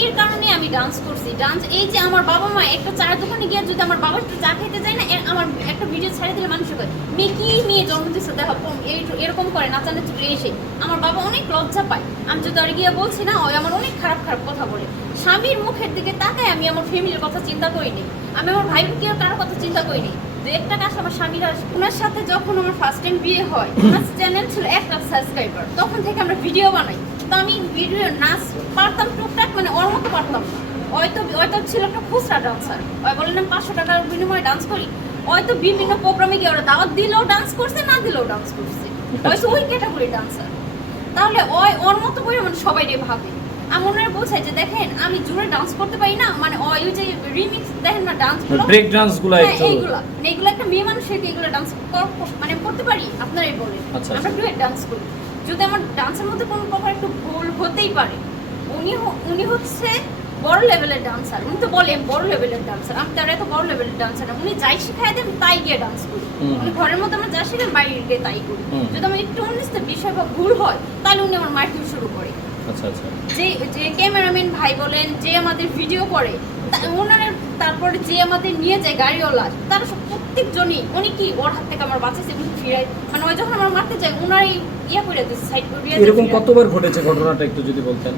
স্বামীর কারণে আমি ডান্স করছি। ডান্স এই যে আমার বাবা মা একটা চায়ের দোকানে গিয়ে যদি আমার বাবা একটু চা খেতে যায় না আমার একটা ভিডিও ছাড়ে দিলে মানুষ করে মেয়ে কি মেয়ে জন্ম দিচ্ছে দেখো এরকম করে নাচানে চুলে এসে আমার বাবা অনেক লজ্জা পায়। আমি যদি আর গিয়ে বলছি না, ওই আমার অনেক খারাপ খারাপ কথা বলে। স্বামীর মুখের দিকে তাকায় আমি আমার ফ্যামিলির কথা চিন্তা করিনি। আমি আমার ভাই বোনকে কারোর কথা চিন্তা করিনি। দু একটা কাজ আমার স্বামীর ওনার সাথে যখন আমার ফার্স্ট টাইম বিয়ে হয়, ওনার চ্যানেল ছিল এক লাখ সাবস্ক্রাইবার তখন থেকে আমরা ভিডিও বানাই। তো আমি ভিডিও নাচ পারতাম টুকটাক মানে ওর মতো পারতাম হয়তো হয়তো ছিল একটা খুচরা ডান্সার ওই বললেন আমি পাঁচশো টাকার বিনিময়ে ডান্স করি। হয়তো বিভিন্ন প্রোগ্রামে গিয়ে ওরা দাওয়াত দিলেও ডান্স করছে, না দিলেও ডান্স করছে। হয়তো ওই ক্যাটাগরি ডান্সার তাহলে ওই ওর মতো করে মানে সবাই ভাবে। আমি ওনারা বোঝাই যে দেখেন আমি জোরে ডান্স করতে পারি না মানে ওই যে রিমিক্স দেখেন না ডান্স ব্রেক ডান্সগুলো একটু এইগুলা। এগুলো একটা মেয়ে মানুষের কি এগুলো ডান্স মানে করতে পারি আপনারাই বলেন। আচ্ছা, আমরা আচ্ছা। ডুয়েট ডান্স করি। যদি আমার ডান্সের মধ্যে কোনো প্রকার একটু ভুল হতেই পারে উনি উনি হচ্ছে বড় লেভেলের ডান্সার উনি তো বলেন বড় লেভেলের ডান্সার আমি তার এত বড় লেভেলের ডান্সার না। উনি যাই শিখাই দেন তাই গিয়ে ডান্স করি। উনি ঘরের মধ্যে আমরা যা শিখেন বাইরে গিয়ে তাই করি। যদি আমার একটু উনিশটা বিষয় বা ভুল হয় তাহলে উনি আমার মার্কিং শুরু করে। আচ্ছা আচ্ছা যে যে ক্যামেরাম্যান ভাই বলেন যে আমাদের ভিডিও করে ওনারা তারপরে যে আমাদের নিয়ে যায় গাড়িওয়ালা তারা সব প্রত্যেকজনই উনি কি ওর হাত থেকে আমার বাঁচাইছে উনি ফিরাই মানে ওই যখন আমার মারতে যায় ওনারই ইয়ে করে দিচ্ছে সাইড করে এরকম কতবার ঘটেছে ঘটনাটা একটু যদি বলতেন?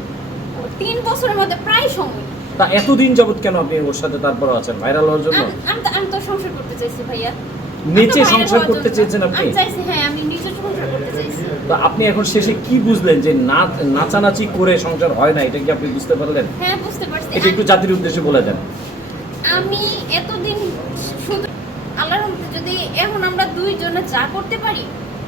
তিন বছরের মধ্যে প্রায় সময়। তা এতদিন যাবত কেন আপনি ওর সাথে তারপরও আছেন? ভাইরাল হওয়ার জন্য? আমি- আমি তো- আমি তো সংসার করতে চাইছি ভাইয়া। নেচে তো বাইরে সংসার করতে চেয়েছেন আপনি? হ্যাঁ আমি নিজের সংসার করতে চাইছি। তো আপনি এখন শেষে কি বুঝলেন যে নাচ নাচানাচি করে সংসার হয় না? এটা কি আপনি বুঝতে পারলেন? হ্যাঁ বুঝতে পারছি। এটা একটু জাতির উদ্দেশ্যে বলে দেন। আমি এতদিন শুধু আল্লাহর যদি এখন আমরা দুইজনে যা করতে পারি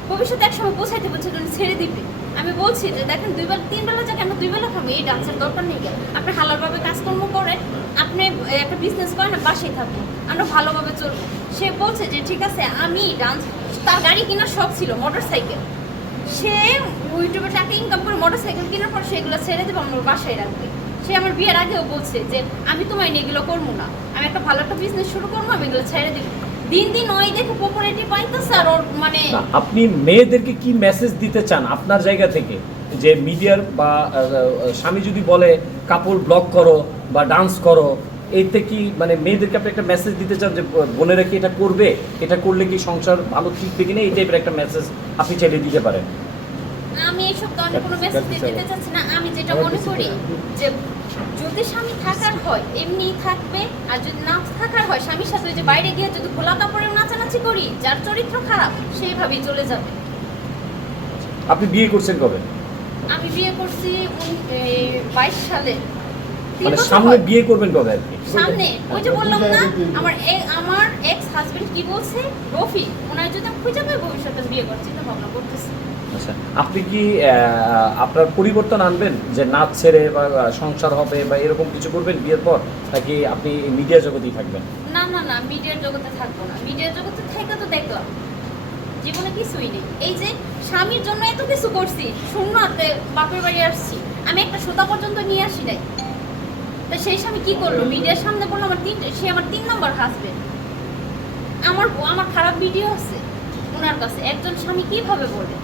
ভবিষ্যতে একসময় বোঝাইতে বলছে উনি ছেড়ে দিবে। আমি বলছি যে দেখেন দুই বেলা তিন বেলা যাকে আমরা দুই বেলা খাব, এই ডান্সের দরকার নেই কেন? আপনি হালালভাবে কাজকর্ম করেন, আপনি একটা বিজনেস করেন, আর বাসায় থাকুন। আমরা ভালোভাবে চলবো। সে বলছে যে, ঠিক আছে, আমি ডান্স তার গাড়ি কেনার শখ ছিল মোটর সাইকেল সে ইউটিউবে টাকা ইনকাম করে মোটর সাইকেল কেনার পর সেগুলো ছেড়ে দেবো আমার বাসায় রাখবে। সে আমার বিয়ের আগেও বলছে যে, আমি তোমায় এগুলো করব না। আমি একটা ভালো একটা বিজনেস শুরু করব, আমি এগুলো ছেড়ে দিব। মানে আপনি মেয়েদেরকে কি মেসেজ দিতে চান আপনার জায়গা থেকে? যে মিডিয়ার বা স্বামী যদি বলে, কাপড় ব্লক করো বা ডান্স করো, এতে কি মানে মেয়েদেরকে আপনি একটা মেসেজ দিতে চান যে, বোনেরা কি এটা করবে? এটা করলে কি সংসার ভালো ঠিকবে কিনা এই টাইপের একটা মেসেজ আপনি চাইলে দিতে পারেন। আমি এইসব কারণে কোনো মেসেজ দিতে চাচ্ছি না। আমি যেটা মনে করি যে যদি স্বামী থাকার হয় এমনি থাকবে আর যদি না থাকার হয় স্বামীর সাথে যে বাইরে গিয়ে যদি খোলা কাপড়েও নাচানাচি করি যার চরিত্র খারাপ সেইভাবেই চলে যাবে। আপনি বিয়ে করছেন কবে? আমি বিয়ে করছি বাইশ সালে। তিন মানে সামনে বিয়ে করবেন কবে সামনে। ওই যে বললাম না আমার এ- আমার এক্স হাজবেন্ড কি বলছে? রফি ওনার যদি আমি খুঁজে পাই ভবিষ্যতে বিয়ে করছি চিন্তা ভাবনা করতেছি। আচ্ছা আপনি কি আপনার পরিবর্তন আনবেন যে নাচ ছেড়ে বা সংসার হবে বা এরকম কিছু করবেন বিয়ের পর? নাকি আপনি মিডিয়া জগতেই থাকবেন? না না না মিডিয়ার জগতে থাকব না। মিডিয়ার জগতে থেকে তো দেখো জীবনে কিছুই নেই। এই যে স্বামীর জন্য এত কিছু করছি বাপের বাড়ি আসছি, আমি একটা সুতা পর্যন্ত নিয়ে আসি নাই। তা সেই স্বামী কি করল? মিডিয়ার সামনে বলল, আমার তিন, সে আমার তিন নম্বর হাজবেন্ড আমার আমার খারাপ ভিডিও আছে। ওনার কাছে একজন স্বামী কীভাবে বলে